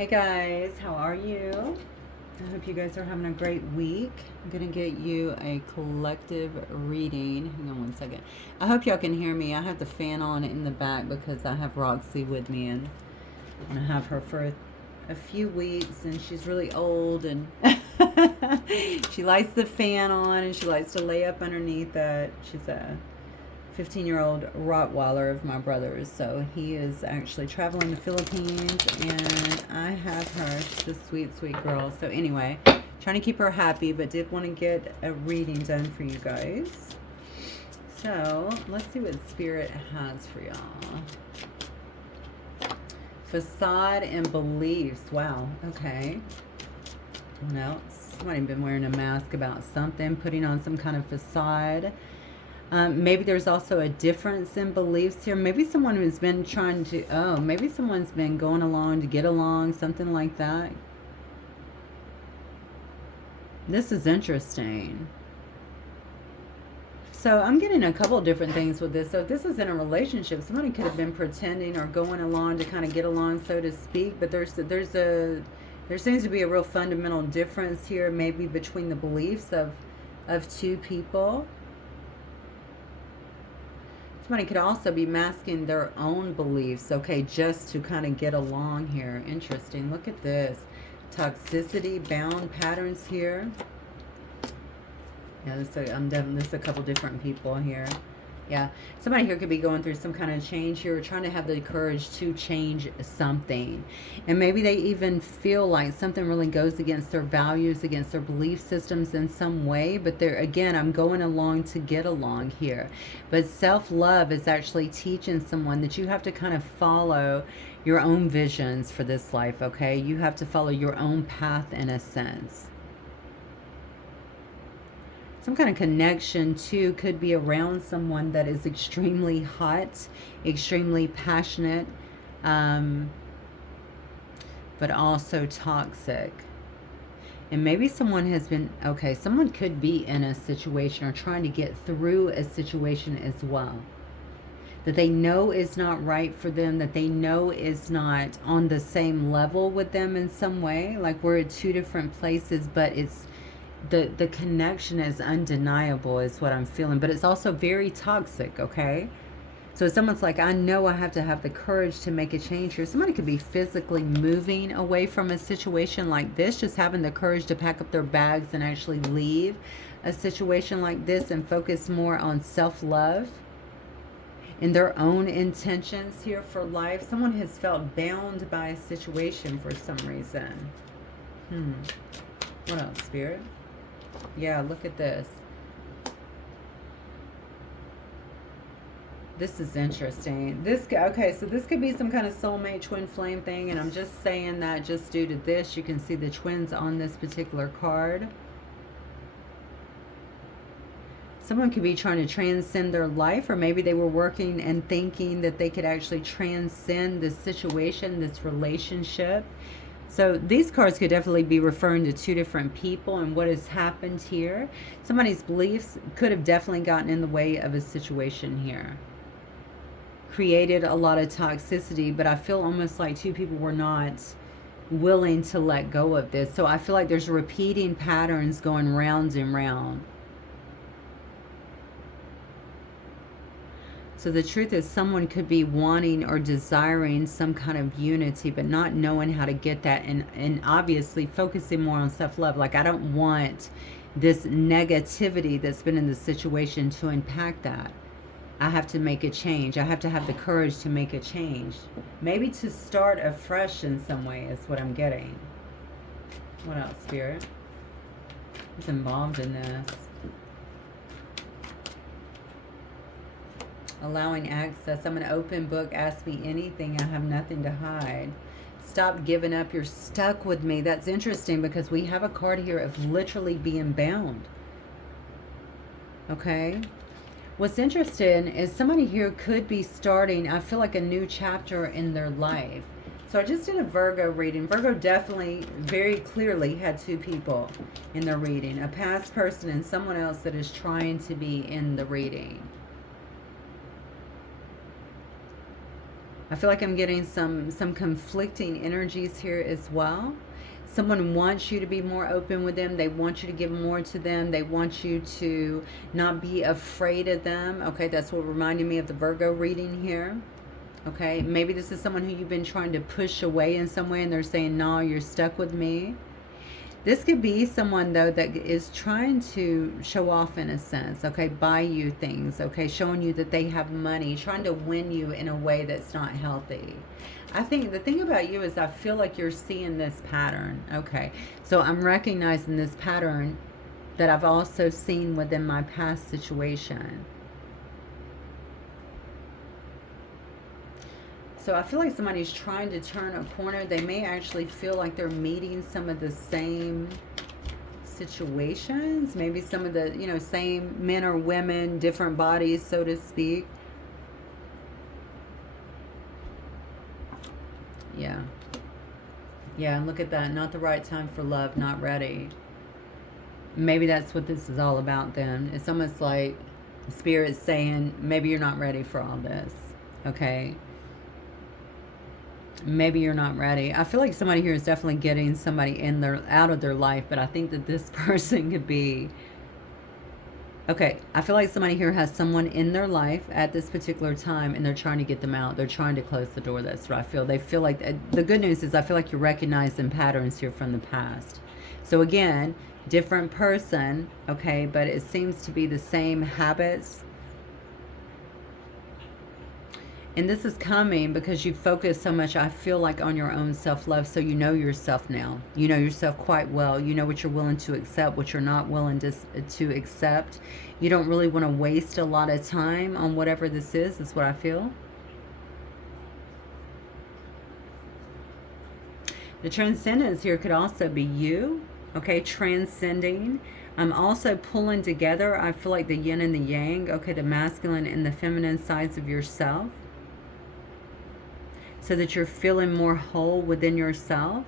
Hey guys, how are you? I hope you guys are having a great week. I'm going to get you a collective reading. Hang on one second. I hope y'all can hear me. I have the fan on in the back because I have Roxy with me and I'm going to have her for a few weeks, and she's really old and she likes the fan on and she likes to lay up underneath it. She's a 15-year-old Rottweiler of my brother's. So he is actually traveling the Philippines and I have her. She's a sweet, sweet girl. So anyway, trying to keep her happy, but did want to get a reading done for you guys. So let's see what Spirit has for y'all. Facade and beliefs. Wow. Okay. What else? Somebody been wearing a mask about something, putting on some kind of facade. Maybe there's also a difference in beliefs here. Maybe someone who's been trying to, maybe someone's been going along to get along, something like that. This is interesting. So I'm getting a couple of different things with this. So if this is in a relationship, somebody could have been pretending or going along to kind of get along, so to speak. But there seems to be a real fundamental difference here, maybe between the beliefs of two people. Somebody could also be masking their own beliefs, okay, just to kind of get along here. Interesting. Look at this. Toxicity, bound patterns here. Yeah, this is a couple different people here. Yeah, somebody here could be going through some kind of change here, trying to have the courage to change something. And maybe they even feel like something really goes against their values, against their belief systems in some way. But they're, again, I'm going along to get along here. But self-love is actually teaching someone that you have to kind of follow your own visions for this life, okay? You have to follow your own path in a sense. Some kind of connection too could be around someone that is extremely hot, extremely passionate, but also toxic. And maybe someone has been, okay, someone could be in a situation or trying to get through a situation as well, that they know is not right for them, that they know is not on the same level with them in some way. Like we're at two different places, but it's, the connection is undeniable is what I'm feeling, but it's also very toxic, okay? So someone's like, I know I have to have the courage to make a change here. Somebody could be physically moving away from a situation like this, just having the courage to pack up their bags and actually leave a situation like this and focus more on self-love and their own intentions here for life. Someone has felt bound by a situation for some reason. What else, Spirit? Yeah, look at this. This is interesting. Okay, so this could be some kind of soulmate twin flame thing, and I'm just saying that just due to this. You can see the twins on this particular card. Someone could be trying to transcend their life, or maybe they were working and thinking that they could actually transcend this situation, this relationship. So these cards could definitely be referring to two different people and what has happened here. Somebody's beliefs could have definitely gotten in the way of a situation here. Created a lot of toxicity, but I feel almost like two people were not willing to let go of this. So I feel like there's repeating patterns going round and round. So the truth is someone could be wanting or desiring some kind of unity, but not knowing how to get that, and obviously focusing more on self-love. Like, I don't want this negativity that's been in the situation to impact that. I have to make a change. I have to have the courage to make a change. Maybe to start afresh in some way is what I'm getting. What else, Spirit? Who's involved in this? Allowing access. I'm an open book. Ask me anything. I have nothing to hide. Stop giving up. You're stuck with me. That's interesting because we have a card here of literally being bound. Okay. What's interesting is somebody here could be starting, I feel like, a new chapter in their life. So I just did a Virgo reading. Virgo definitely, very clearly had two people in their reading. A past person and someone else that is trying to be in the reading. I feel like I'm getting some conflicting energies here as well. Someone wants you to be more open with them. They want you to give more to them. They want you to not be afraid of them. Okay, that's what reminded me of the Virgo reading here. Okay, maybe this is someone who you've been trying to push away in some way and they're saying, no, you're stuck with me. This could be someone, though, that is trying to show off in a sense, okay, buy you things, okay, showing you that they have money, trying to win you in a way that's not healthy. I think the thing about you is I feel like you're seeing this pattern, okay, so I'm recognizing this pattern that I've also seen within my past situation. So I feel like somebody's trying to turn a corner. They may actually feel like they're meeting some of the same situations. Maybe some of the, same men or women, different bodies, so to speak. Yeah. Yeah, and look at that. Not the right time for love, not ready. Maybe that's what this is all about then. It's almost like Spirit's saying, maybe you're not ready for all this. Okay? Maybe you're not ready. I feel like somebody here is definitely getting somebody out of their life, but I think that this person could be, okay, I feel like somebody here has someone in their life at this particular time and they're trying to get them out. They're trying to close the door. That's what I feel. They feel like, the good news is I feel like you're recognizing patterns here from the past. So again, different person, okay, but it seems to be the same habits. And this is coming because you focus so much, I feel like, on your own self-love. So you know yourself now. You know yourself quite well. You know what you're willing to accept, what you're not willing to accept. You don't really want to waste a lot of time on whatever this is what I feel. The transcendence here could also be you, okay, transcending. I'm also pulling together, I feel like the yin and the yang, okay, the masculine and the feminine sides of yourself, so that you're feeling more whole within yourself.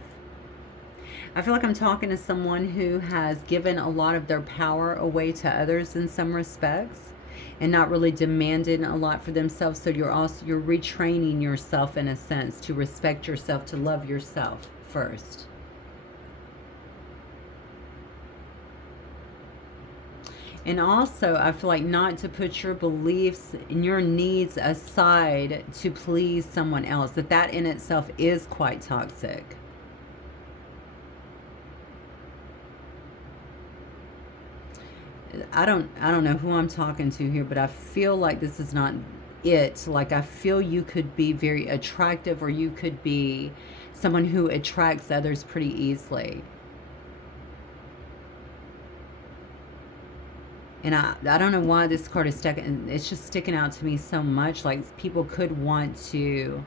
I feel like I'm talking to someone who has given a lot of their power away to others in some respects and not really demanding a lot for themselves. So you're retraining yourself in a sense to respect yourself, to love yourself first. And also, I feel like not to put your beliefs and your needs aside to please someone else. That in itself is quite toxic. I don't know who I'm talking to here, but I feel like this is not it. Like, I feel you could be very attractive, or you could be someone who attracts others pretty easily. And I don't know why this card is stuck. And it's just sticking out to me so much. Like, people could want to,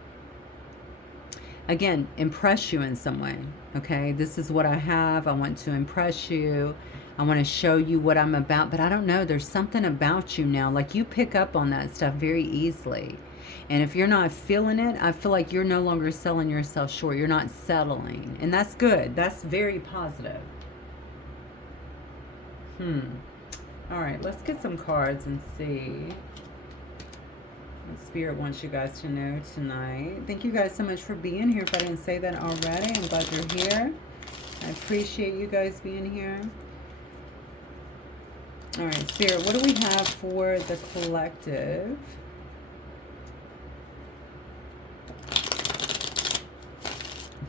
again, impress you in some way. Okay, this is what I have. I want to impress you. I want to show you what I'm about. But I don't know. There's something about you now. Like, you pick up on that stuff very easily. And if you're not feeling it, I feel like you're no longer selling yourself short. You're not settling. And that's good. That's very positive. All right, let's get some cards and see what Spirit wants you guys to know tonight. Thank you guys so much for being here. If I didn't say that already, I'm glad you're here. I appreciate you guys being here. All right, Spirit, what do we have for the collective?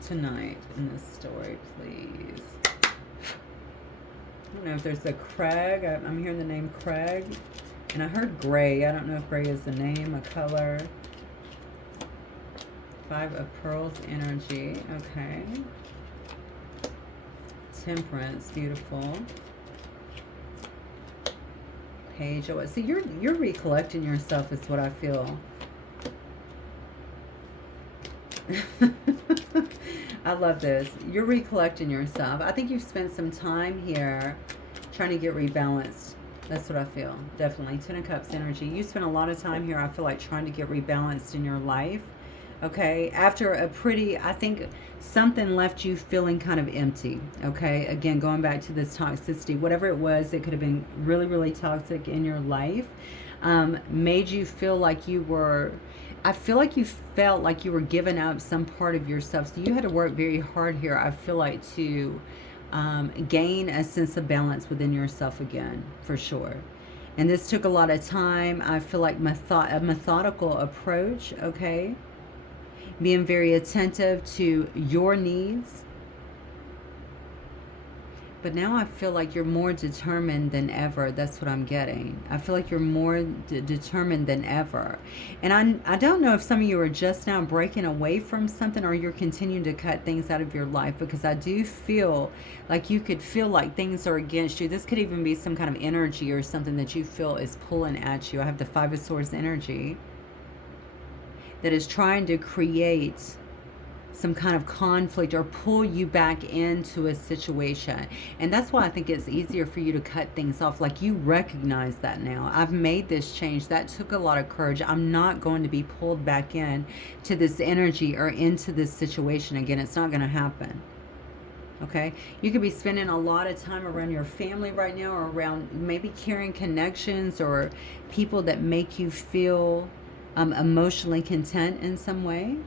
Tonight in this story, please. I don't know if there's a Craig. I'm hearing the name Craig. And I heard gray. I don't know if gray is a name, a color. 5 of Pearls energy. Okay. Temperance. Beautiful. Page. Oh, see, you're recollecting yourself is what I feel. I love this. You're recollecting yourself. I think you've spent some time here trying to get rebalanced. That's what I feel. Definitely. 10 of Cups energy. You spent a lot of time here, I feel like, trying to get rebalanced in your life. Okay. After a pretty, I think something left you feeling kind of empty. Okay. Again, going back to this toxicity, whatever it was, it could have been really, really toxic in your life. Made you feel like you were, I feel like you felt like you were giving up some part of yourself. So you had to work very hard here, I feel like, to gain a sense of balance within yourself again, for sure. And this took a lot of time. I feel like a methodical approach, okay? Being very attentive to your needs. But now I feel like you're more determined than ever. That's what I'm getting. I feel like you're more determined than ever. And I don't know if some of you are just now breaking away from something or you're continuing to cut things out of your life, because I do feel like you could feel like things are against you. This could even be some kind of energy or something that you feel is pulling at you. I have the Five of Swords energy that is trying to create some kind of conflict or pull you back into a situation. And that's why I think it's easier for you to cut things off. Like, you recognize that now. I've made this change. That took a lot of courage. I'm not going to be pulled back in to this energy or into this situation again. It's not going to happen. Okay, you could be spending a lot of time around your family right now, or around maybe carrying connections or people that make you feel emotionally content in some way.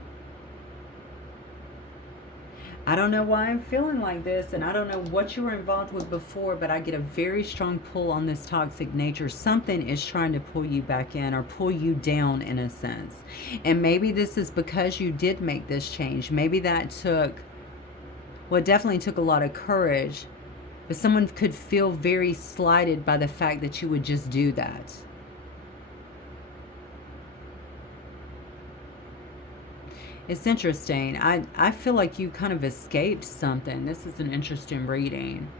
I don't know why I'm feeling like this, and I don't know what you were involved with before, but I get a very strong pull on this toxic nature. Something is trying to pull you back in or pull you down in a sense. And maybe this is because you did make this change. Maybe that took, well, it definitely took a lot of courage, but someone could feel very slighted by the fact that you would just do that. It's interesting. I feel like you kind of escaped something. This is an interesting reading.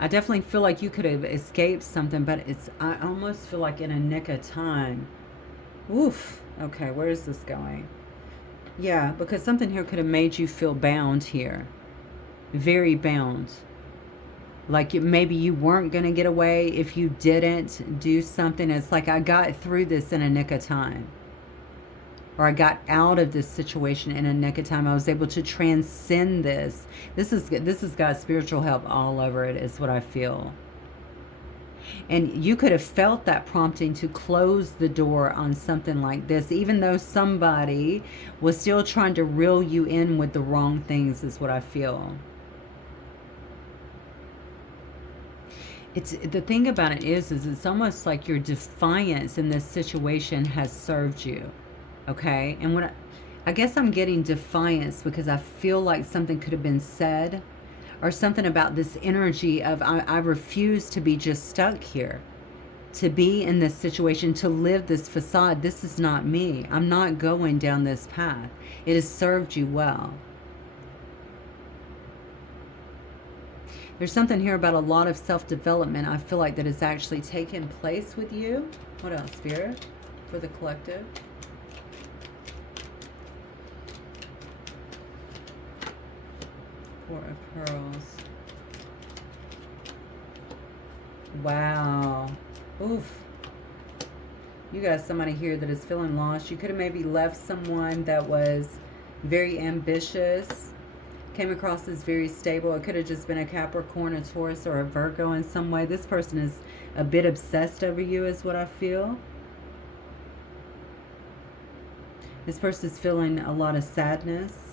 I definitely feel like you could have escaped something, but I almost feel like in a nick of time. Oof. Okay, where is this going? Yeah, because something here could have made you feel bound here. Very bound. Like maybe you weren't going to get away if you didn't do something. It's like, I got through this in a nick of time. Or I got out of this situation in a nick of time. I was able to transcend this. This has got spiritual help all over it, is what I feel. And you could have felt that prompting to close the door on something like this, even though somebody was still trying to reel you in with the wrong things, is what I feel. The thing about it is it's almost like your defiance in this situation has served you. Okay, and when I guess I'm getting defiance because I feel like something could have been said, or something about this energy of I refuse to be just stuck here, to be in this situation, to live this facade. This is not me. I'm not going down this path. It has served you well. There's something here about a lot of self-development, I feel like, that has actually taken place with you. What else, Spirit, for the collective? Four of Pearls. Wow. Oof. You got somebody here that is feeling lost. You could have maybe left someone that was very ambitious, came across as very stable. It could have just been a Capricorn, a Taurus, or a Virgo in some way. This person is a bit obsessed over you, is what I feel. This person is feeling a lot of sadness.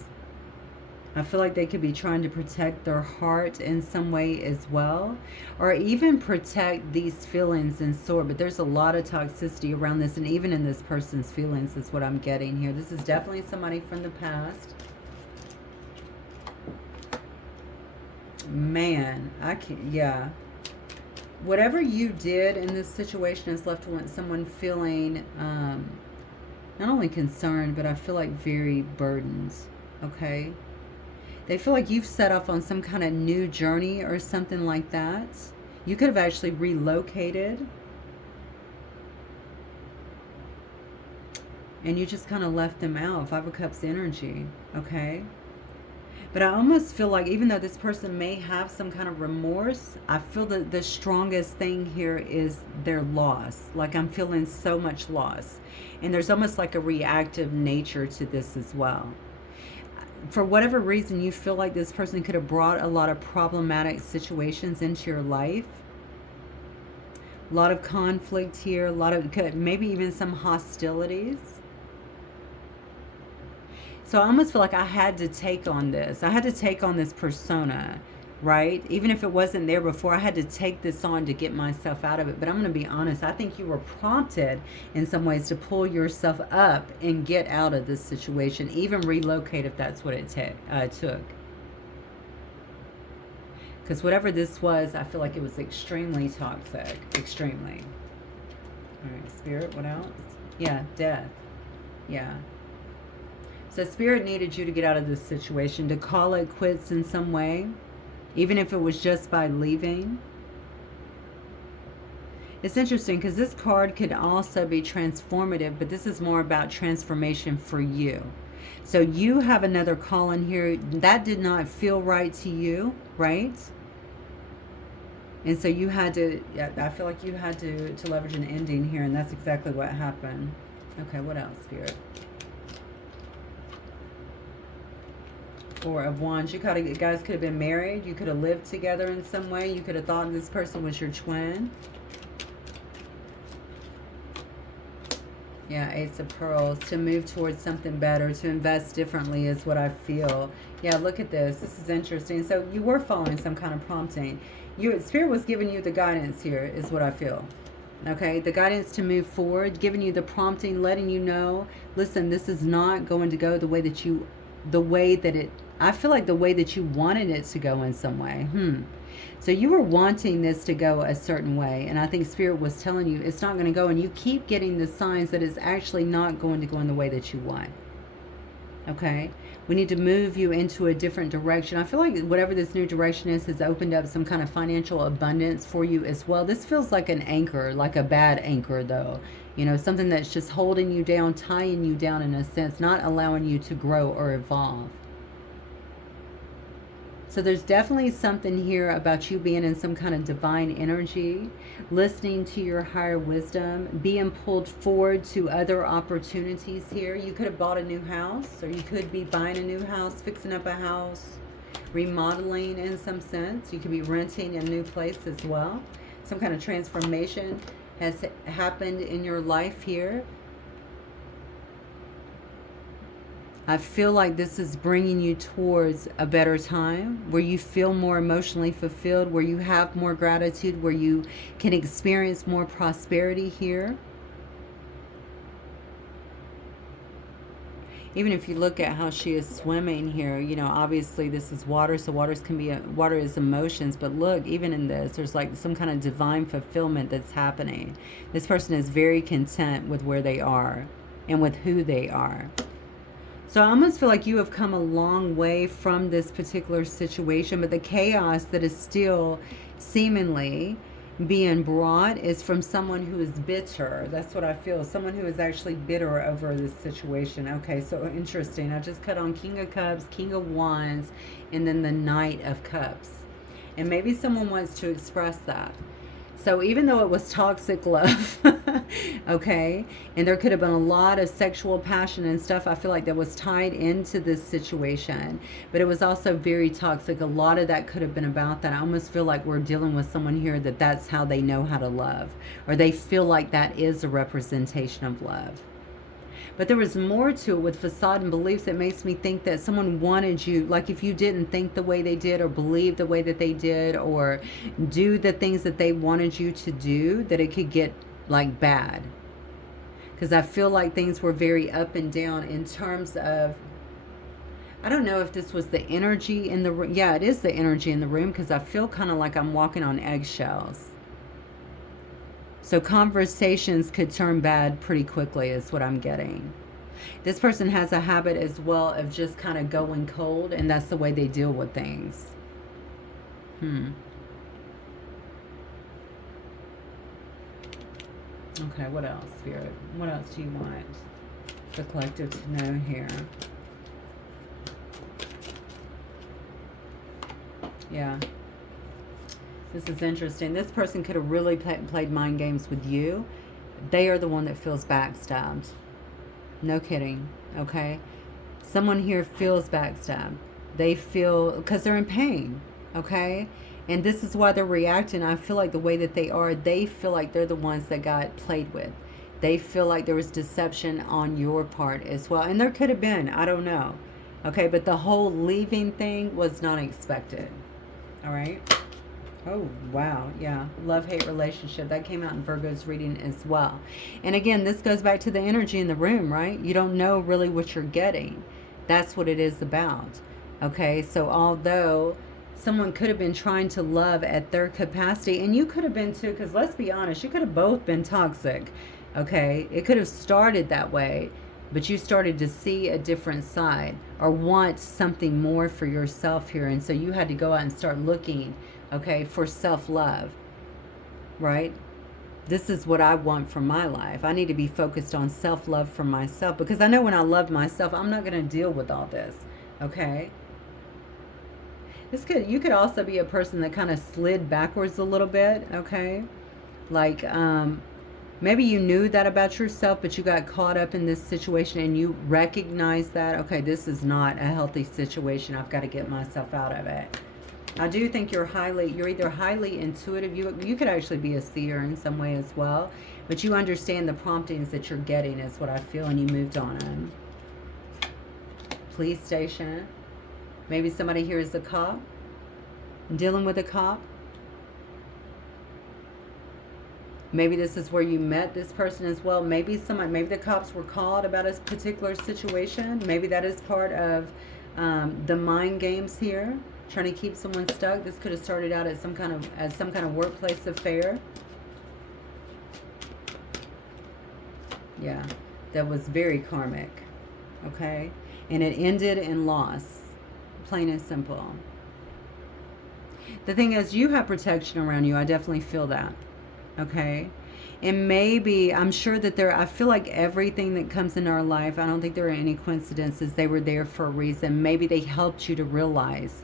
I feel like they could be trying to protect their heart in some way as well, or even protect these feelings and sort. But there's a lot of toxicity around this, and even in this person's feelings is what I'm getting here. This is definitely somebody from the past. Man, I can't, yeah. Whatever you did in this situation has left someone feeling not only concerned, but I feel like very burdened, okay? They feel like you've set off on some kind of new journey or something like that. You could have actually relocated. And you just kind of left them out. Five of Cups energy, okay? But I almost feel like even though this person may have some kind of remorse, I feel that the strongest thing here is their loss. Like, I'm feeling so much loss. And there's almost like a reactive nature to this as well. For whatever reason, you feel like this person could have brought a lot of problematic situations into your life. A lot of conflict here, a lot of, maybe even some hostilities. So I almost feel like I had to take on this. I had to take on this persona, right? Even if it wasn't there before, I had to take this on to get myself out of it. But I'm going to be honest, I think you were prompted in some ways to pull yourself up and get out of this situation, even relocate if that's what it took. Because whatever this was, I feel like it was extremely toxic. Extremely. All right, Spirit, what else? Yeah, death. Yeah. So Spirit needed you to get out of this situation, to call it quits in some way, even if it was just by leaving. It's interesting because this card could also be transformative, but this is more about transformation for you. So you have another call in here that did not feel right to you, right? And so you had to, yeah, I feel like you had to leverage an ending here, and that's exactly what happened. Okay, what else, Spirit? Four of Wands. You guys could have been married. You could have lived together in some way. You could have thought this person was your twin. Yeah, Ace of Pearls. To move towards something better, to invest differently is what I feel. Yeah, look at this. This is interesting. So you were following some kind of prompting. Spirit was giving you the guidance here is what I feel. Okay, the guidance to move forward, giving you the prompting, letting you know, listen, this is not going to go the way that I feel like the way that you wanted it to go in some way. So you were wanting this to go a certain way, and I think Spirit was telling you it's not going to go, and you keep getting the signs that it's actually not going to go in the way that you want. Okay, we need to move you into a different direction. I feel like whatever this new direction is has opened up some kind of financial abundance for you as well. This feels like an anchor, like a bad anchor though. You know, something that's just holding you down, tying you down in a sense, not allowing you to grow or evolve. So there's definitely something here about you being in some kind of divine energy, listening to your higher wisdom, being pulled forward to other opportunities here. You could have bought a new house, or you could be buying a new house, fixing up a house, remodeling in some sense. You could be renting a new place as well. Some kind of transformation has happened in your life here. I feel like this is bringing you towards a better time where you feel more emotionally fulfilled, where you have more gratitude, where you can experience more prosperity here. Even if you look at how she is swimming here, you know, obviously this is water, so water is emotions, but look, even in this, there's like some kind of divine fulfillment that's happening. This person is very content with where they are and with who they are. So I almost feel like you have come a long way from this particular situation, but the chaos that is still seemingly being brought is from someone who is bitter. That's what I feel. Someone who is actually bitter over this situation. Okay, so interesting. I just cut on King of Cups, King of Wands, and then the Knight of Cups. And maybe someone wants to express that. So even though it was toxic love, okay, and there could have been a lot of sexual passion and stuff, I feel like that was tied into this situation, but it was also very toxic. A lot of that could have been about that. I almost feel like we're dealing with someone here that's how they know how to love, or they feel like that is a representation of love. But there was more to it with facade and beliefs that makes me think that someone wanted you, like if you didn't think the way they did or believe the way that they did or do the things that they wanted you to do, that it could get like bad. Because I feel like things were very up and down in terms of, I don't know if this was the energy in the room. Yeah, it is the energy in the room because I feel kind of like I'm walking on eggshells. So conversations could turn bad pretty quickly is what I'm getting. This person has a habit as well of just kind of going cold, and that's the way they deal with things. Okay, what else, Spirit? What else do you want the collective to know here? Yeah. This is interesting. This person could have really played mind games with you. They are the one that feels backstabbed. No kidding, okay? Someone here feels backstabbed. They feel, because they're in pain, okay? And this is why they're reacting. I feel like the way that they feel like they're the ones that got played with. They feel like there was deception on your part as well. And there could have been, I don't know. Okay, but the whole leaving thing was not expected. All right. Oh, wow. Yeah. Love-hate relationship. That came out in Virgo's reading as well. And again, this goes back to the energy in the room, right? You don't know really what you're getting. That's what it is about. Okay, so although someone could have been trying to love at their capacity, and you could have been too, because let's be honest, you could have both been toxic. Okay, it could have started that way, but you started to see a different side or want something more for yourself here. And so you had to go out and start looking, okay, for self-love, right? This is what I want from my life. I need to be focused on self-love for myself, because I know when I love myself, I'm not going to deal with all this, okay? You could also be a person that kind of slid backwards a little bit, okay? Like, maybe you knew that about yourself, but you got caught up in this situation and you recognize that, okay, this is not a healthy situation. I've got to get myself out of it. I do think you're either highly intuitive. You could actually be a seer in some way as well, but you understand the promptings that you're getting is what I feel, and you moved on them. Police station. Maybe somebody here is a cop, dealing with a cop. Maybe this is where you met this person as well. Maybe the cops were called about a particular situation. Maybe that is part of the mind games here, trying to keep someone stuck. This could have started out as some kind of workplace affair. Yeah, that was very karmic. Okay, and it ended in loss. Plain and simple. The thing is, you have protection around you. I definitely feel that. Okay. And maybe, I'm sure that I feel like everything that comes in our life, I don't think there are any coincidences. They were there for a reason. Maybe they helped you to realize,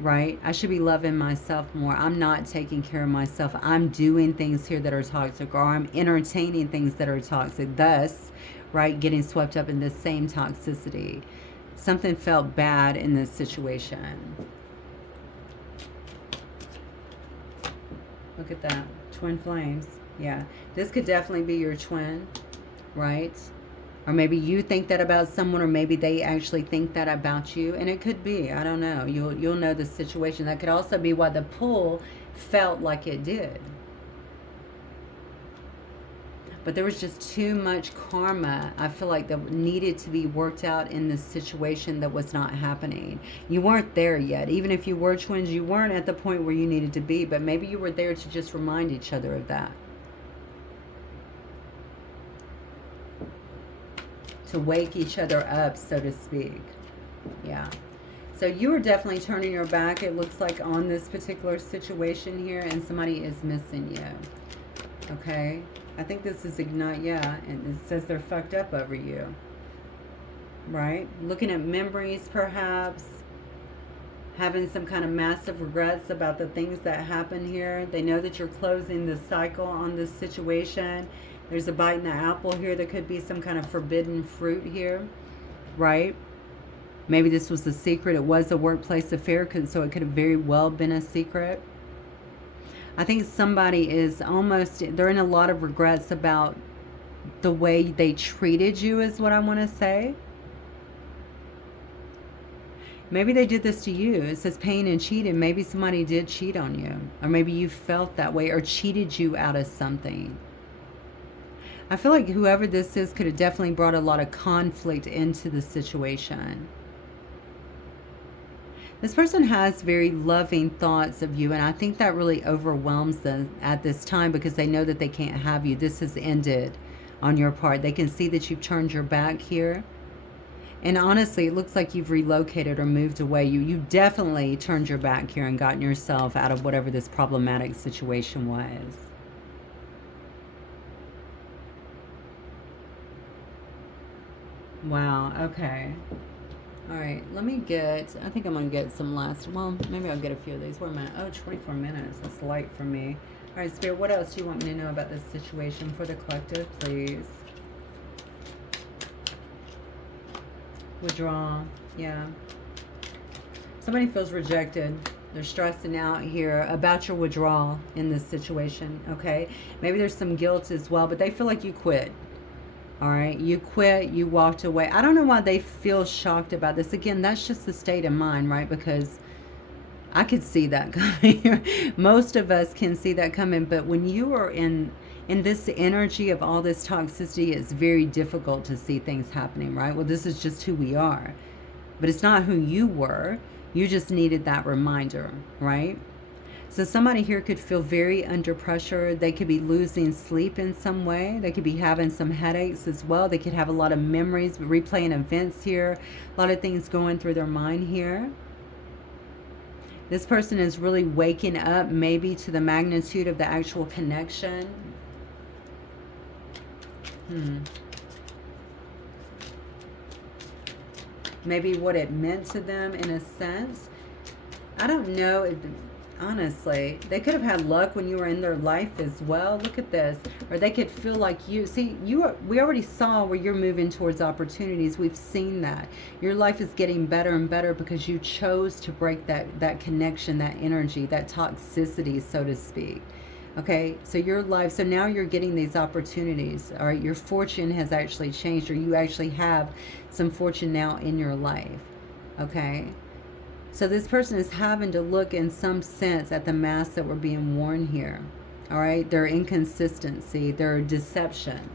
right? I should be loving myself more. I'm not taking care of myself. I'm doing things here that are toxic, or I'm entertaining things that are toxic. Thus, right, getting swept up in this same toxicity. Something felt bad in this situation. Look at that. Twin flames. Yeah. This could definitely be your twin, right? Or maybe you think that about someone, or maybe they actually think that about you. And it could be. I don't know. You'll know the situation. That could also be why the pull felt like it did. But there was just too much karma, I feel like, that needed to be worked out in this situation that was not happening. You weren't there yet. Even if you were twins, you weren't at the point where you needed to be. But maybe you were there to just remind each other of that. To wake each other up, so to speak. Yeah. So you are definitely turning your back, it looks like, on this particular situation here. And somebody is missing you. Okay. I think this is ignite, yeah, and it says they're fucked up over you, right? Looking at memories, perhaps, having some kind of massive regrets about the things that happen here. They know that you're closing the cycle on this situation. There's a bite in the apple here. There could be some kind of forbidden fruit here, right? Maybe this was a secret. It was a workplace affair, so it could have very well been a secret. I think somebody is they're in a lot of regrets about the way they treated you, is what I want to say. Maybe they did this to you. It says pain and cheating. Maybe somebody did cheat on you. Or maybe you felt that way, or cheated you out of something. I feel like whoever this is could have definitely brought a lot of conflict into the situation. This person has very loving thoughts of you, and I think that really overwhelms them at this time, because they know that they can't have you. This has ended on your part. They can see that you've turned your back here. And honestly, it looks like you've relocated or moved away. You definitely turned your back here and gotten yourself out of whatever this problematic situation was. Wow, okay. All right, I think I'm going to get some maybe I'll get a few of these. Where am I? Oh, 24 minutes. That's light for me. All right, Spirit, what else do you want me to know about this situation for the collective, please? Withdraw. Yeah. Somebody feels rejected. They're stressing out here about your withdrawal in this situation, okay? Maybe there's some guilt as well, but they feel like you quit. All right, you quit, you walked away. I don't know why they feel shocked about this. Again, that's just the state of mind, right? Because I could see that coming. Most of us can see that coming, but when you are in this energy of all this toxicity, it's very difficult to see things happening, right? Well, this is just who we are. But it's not who you were. You just needed that reminder, right? So somebody here could feel very under pressure. They could be losing sleep in some way. They could be having some headaches as well. They could have a lot of memories, replaying events here. A lot of things going through their mind here. This person is really waking up maybe to the magnitude of the actual connection. Maybe what it meant to them in a sense. I don't know. Honestly, they could have had luck when you were in their life as well. Look at this. Or they could feel like you see we already saw where you're moving towards opportunities. We've seen that your life is getting better and better because you chose to break that connection, that energy, that toxicity, so to speak. Okay, so your life, so now you're getting these opportunities. All right, your fortune has actually changed, or you actually have some fortune now in your life. Okay, so this person is having to look in some sense at the masks that were being worn here. All right, their inconsistency, their deception.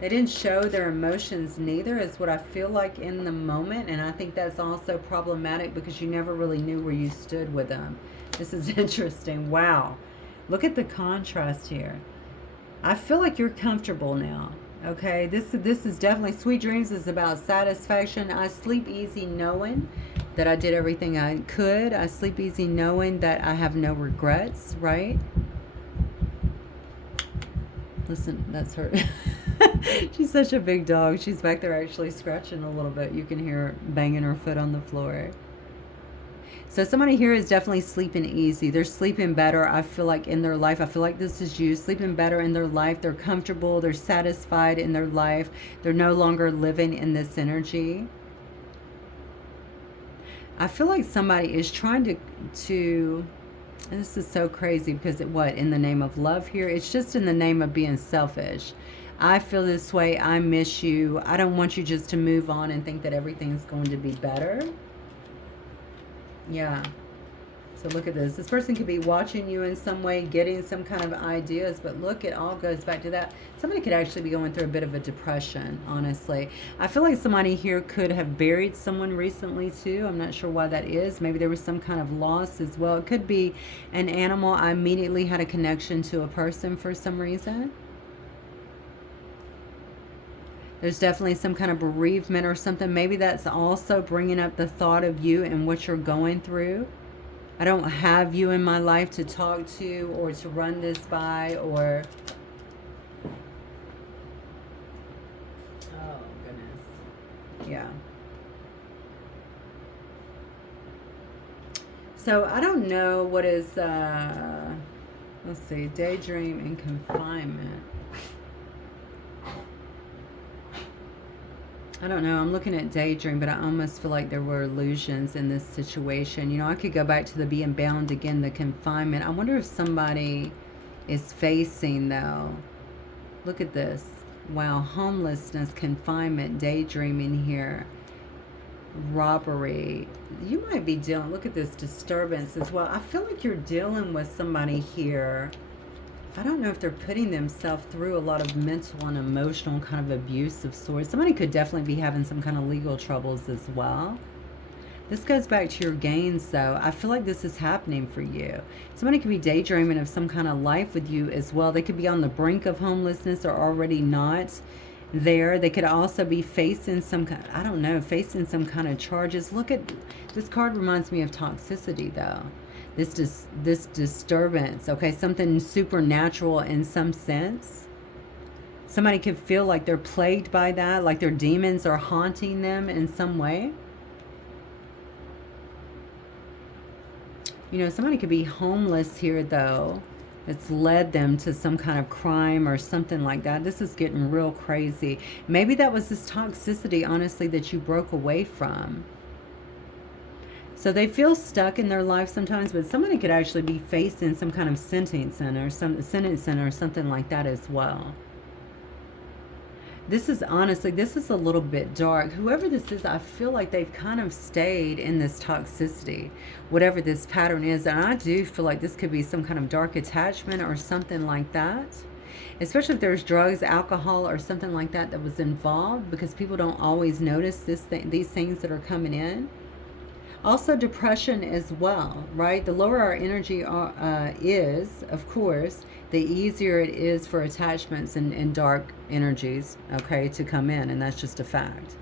They didn't show their emotions neither, is what I feel like in the moment. And I think that's also problematic because you never really knew where you stood with them. This is interesting. Wow. Look at the contrast here. I feel like you're comfortable now. Okay, this is definitely, sweet dreams is about satisfaction. I sleep easy knowing that I did everything I could. I sleep easy knowing that I have no regrets, right? Listen, that's her. She's such a big dog. She's back there actually scratching a little bit. You can hear her banging her foot on the floor. So somebody here is definitely sleeping easy. They're sleeping better, I feel like, in their life. I feel like this is you. Sleeping better in their life. They're comfortable. They're satisfied in their life. They're no longer living in this energy. I feel like somebody is trying to and this is so crazy because in the name of love here? It's just in the name of being selfish. I feel this way. I miss you. I don't want you just to move on and think that everything's going to be better. Yeah. So look at this. This person could be watching you in some way, getting some kind of ideas, but look, it all goes back to that. Somebody could actually be going through a bit of a depression, honestly. I feel like somebody here could have buried someone recently too. I'm not sure why that is. Maybe there was some kind of loss as well. It could be an animal. I immediately had a connection to a person for some reason. There's definitely some kind of bereavement or something. Maybe that's also bringing up the thought of you and what you're going through. I don't have you in my life to talk to or to run this by or... Oh, goodness. Yeah. So I don't know what is... let's see. Daydream and confinement. I don't know. I'm looking at daydream, but I almost feel like there were illusions in this situation. You know, I could go back to the being bound again, the confinement. I wonder if somebody is facing, though. Look at this. Wow. Homelessness, confinement, daydreaming here. Robbery. You might be dealing... Look at this disturbance as well. I feel like you're dealing with somebody here. I don't know if they're putting themselves through a lot of mental and emotional kind of abuse of sorts. Somebody could definitely be having some kind of legal troubles as well. This goes back to your gains, though. I feel like this is happening for you. Somebody could be daydreaming of some kind of life with you as well. They could be on the brink of homelessness or already not there. They could also be facing some kind, I don't know, facing some kind of charges. Look at, this card reminds me of toxicity, though. This disturbance, okay, something supernatural in some sense. Somebody could feel like they're plagued by that, like their demons are haunting them in some way. You know, somebody could be homeless here, though. It's led them to some kind of crime or something like that. This is getting real crazy. Maybe that was this toxicity, honestly, that you broke away from. So they feel stuck in their life sometimes, but somebody could actually be facing some kind of sentencing or something like that as well. This is honestly, this is a little bit dark. Whoever this is, I feel like they've kind of stayed in this toxicity, whatever this pattern is. And I do feel like this could be some kind of dark attachment or something like that. Especially if there's drugs, alcohol, or something like that that was involved, because people don't always notice these things that are coming in. Also depression as well, right? The lower our energy is, of course, the easier it is for attachments and dark energies, okay, to come in. And that's just a fact.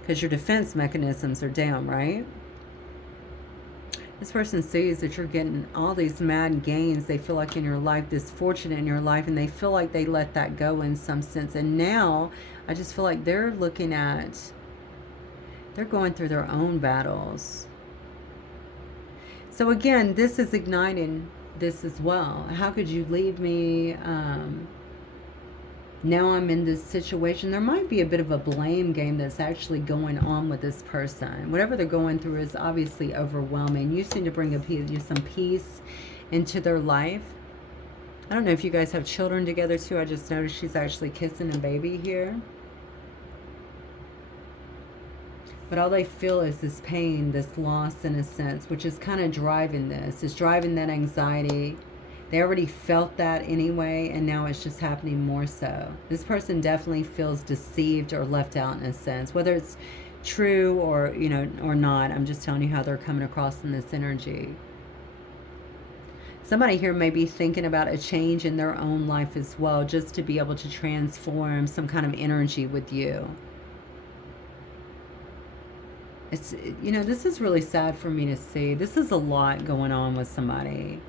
Because your defense mechanisms are down, right? This person sees that you're getting all these mad gains, they feel like, in your life, this fortune in your life, and they feel like they let that go in some sense. And now I just feel like they're looking at, they're going through their own battles. So again, this is igniting this as well. How could you leave me? Now I'm in this situation. There might be a bit of a blame game that's actually going on with this person. Whatever they're going through is obviously overwhelming. You seem to bring some peace into their life. I don't know if you guys have children together too. I just noticed she's actually kissing a baby here. But all they feel is this pain, this loss in a sense, which is kind of driving this. It's driving that anxiety. They already felt that anyway, and now it's just happening more so. This person definitely feels deceived or left out in a sense. Whether it's true or, you know, or not, I'm just telling you how they're coming across in this energy. Somebody here may be thinking about a change in their own life as well, just to be able to transform some kind of energy with you. It's, you know, this is really sad for me to see. This is a lot going on with somebody.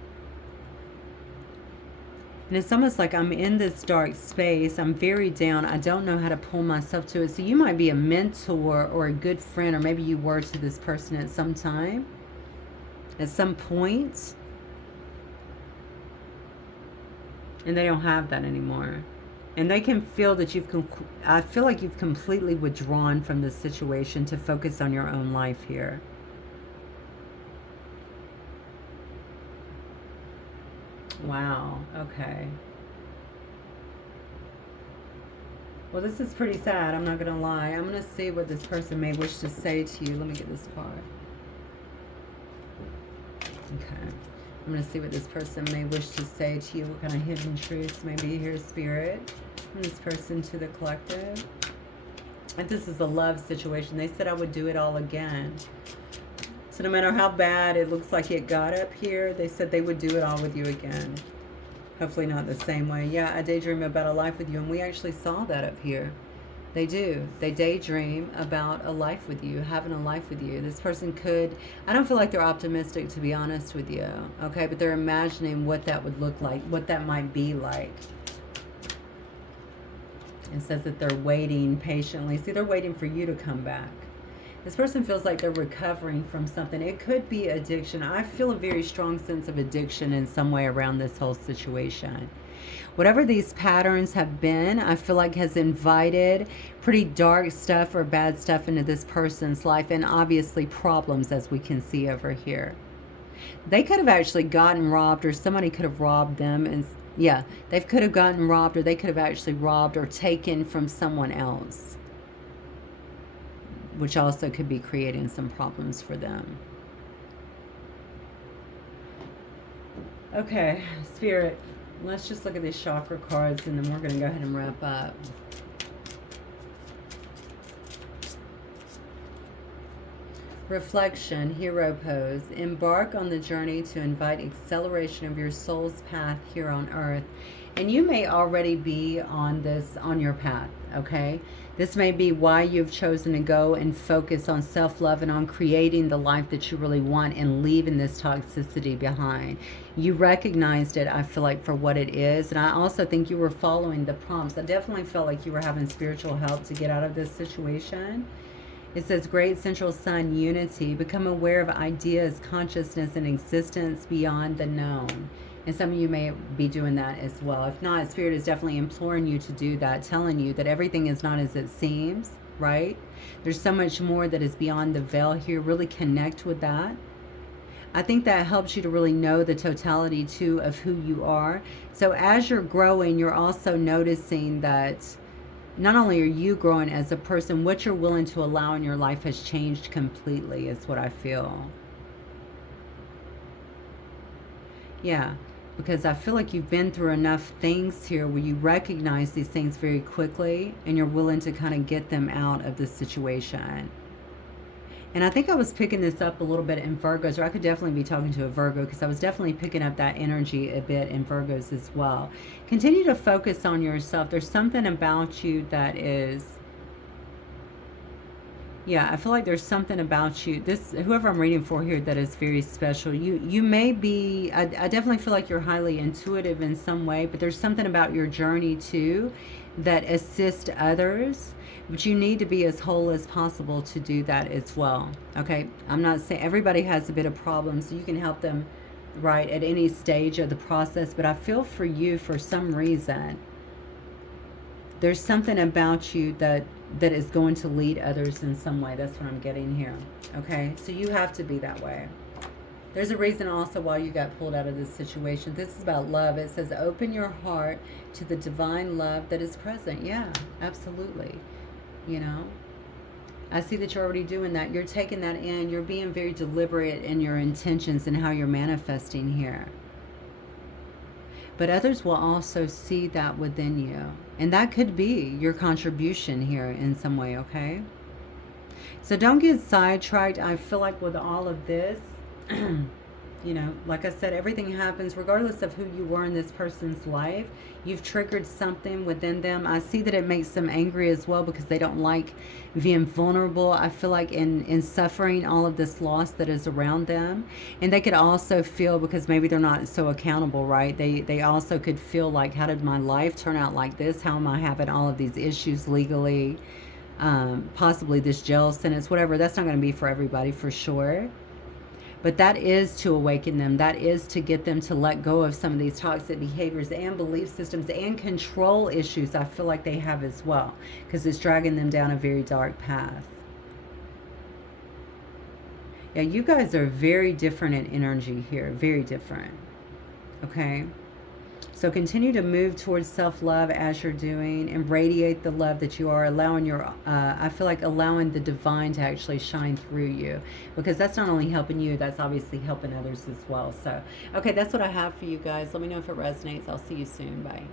And it's almost like I'm in this dark space. I'm very down. I don't know how to pull myself to it. So you might be a mentor or a good friend, or maybe you were to this person at some time, at some point. And they don't have that anymore. And they can feel that I feel like you've completely withdrawn from this situation to focus on your own life here. Wow, okay. Well, this is pretty sad, I'm not going to lie. I'm going to see what this person may wish to say to you. Let me get this card. Okay. I'm going to see what this person may wish to say to you. What kind of hidden truths may be here, Spirit. From this person to the collective. And this is a love situation. They said I would do it all again. So no matter how bad it looks like it got up here, they said they would do it all with you again. Hopefully not the same way. Yeah, I daydream about a life with you. And we actually saw that up here. They do. They daydream about a life with you, having a life with you. This person could, I don't feel like they're optimistic, to be honest with you. Okay, but they're imagining what that would look like, what that might be like. It says that they're waiting patiently. See, they're waiting for you to come back. This person feels like they're recovering from something. It could be addiction. I feel a very strong sense of addiction in some way around this whole situation. Whatever these patterns have been, I feel like has invited pretty dark stuff or bad stuff into this person's life, and obviously problems, as we can see over here. They could have actually gotten robbed, or somebody could have robbed them. And yeah, they could have gotten robbed, or they could have actually robbed or taken from someone else, which also could be creating some problems for them. Okay, Spirit, let's just look at these chakra cards, and then we're going to go ahead and wrap up. Reflection, hero pose. Embark on the journey to invite acceleration of your soul's path here on earth. And you may already be on your path, okay? This may be why you've chosen to go and focus on self-love and on creating the life that you really want and leaving this toxicity behind. You recognized it, I feel like, for what it is. And I also think you were following the prompts. I definitely felt like you were having spiritual help to get out of this situation. It says great central sun unity. Become aware of ideas, consciousness, and existence beyond the known. And some of you may be doing that as well. If not, Spirit is definitely imploring you to do that, telling you that everything is not as it seems, right? There's so much more that is beyond the veil here. Really connect with that. I think that helps you to really know the totality too of who you are. So as you're growing, you're also noticing that not only are you growing as a person, what you're willing to allow in your life has changed completely, is what I feel. Yeah, because I feel like you've been through enough things here where you recognize these things very quickly and you're willing to kind of get them out of the situation. And I think I was picking this up a little bit in Virgos, or I could definitely be talking to a Virgo, because I was definitely picking up that energy a bit in Virgos as well. Continue to focus on yourself. There's something about you that is, yeah, I feel like there's something about you, this, whoever I'm reading for here, that is very special. You may be, I definitely feel like you're highly intuitive in some way, but there's something about your journey too that assists others. But you need to be as whole as possible to do that as well. Okay, I'm not saying everybody has a bit of problems, so you can help them, right, at any stage of the process. But I feel for you, for some reason, there's something about you that is going to lead others in some way. That's what I'm getting here. Okay, so you have to be that way. There's a reason also why you got pulled out of this situation. This is about love. It says open your heart to the divine love that is present. Yeah, absolutely. You know, I see that you're already doing that. You're taking that in. You're being very deliberate in your intentions and how you're manifesting here. But others will also see that within you. And that could be your contribution here in some way, okay? So don't get sidetracked. I feel like with all of this, you know, like I said, everything happens regardless of who you were in this person's life. You've triggered something within them. I see that it makes them angry as well because they don't like being vulnerable. I feel like in suffering all of this loss that is around them. And they could also feel, because maybe they're not so accountable, right? They also could feel like, how did my life turn out like this? How am I having all of these issues legally? Possibly this jail sentence, whatever. That's not going to be for everybody, for sure. But that is to awaken them. That is to get them to let go of some of these toxic behaviors and belief systems and control issues I feel like they have as well, because it's dragging them down a very dark path. Yeah, you guys are very different in energy here. Very different. Okay? So continue to move towards self-love as you're doing, and radiate the love that you are, allowing your, I feel like allowing the divine to actually shine through you, because that's not only helping you, that's obviously helping others as well. So, okay, that's what I have for you guys. Let me know if it resonates. I'll see you soon. Bye.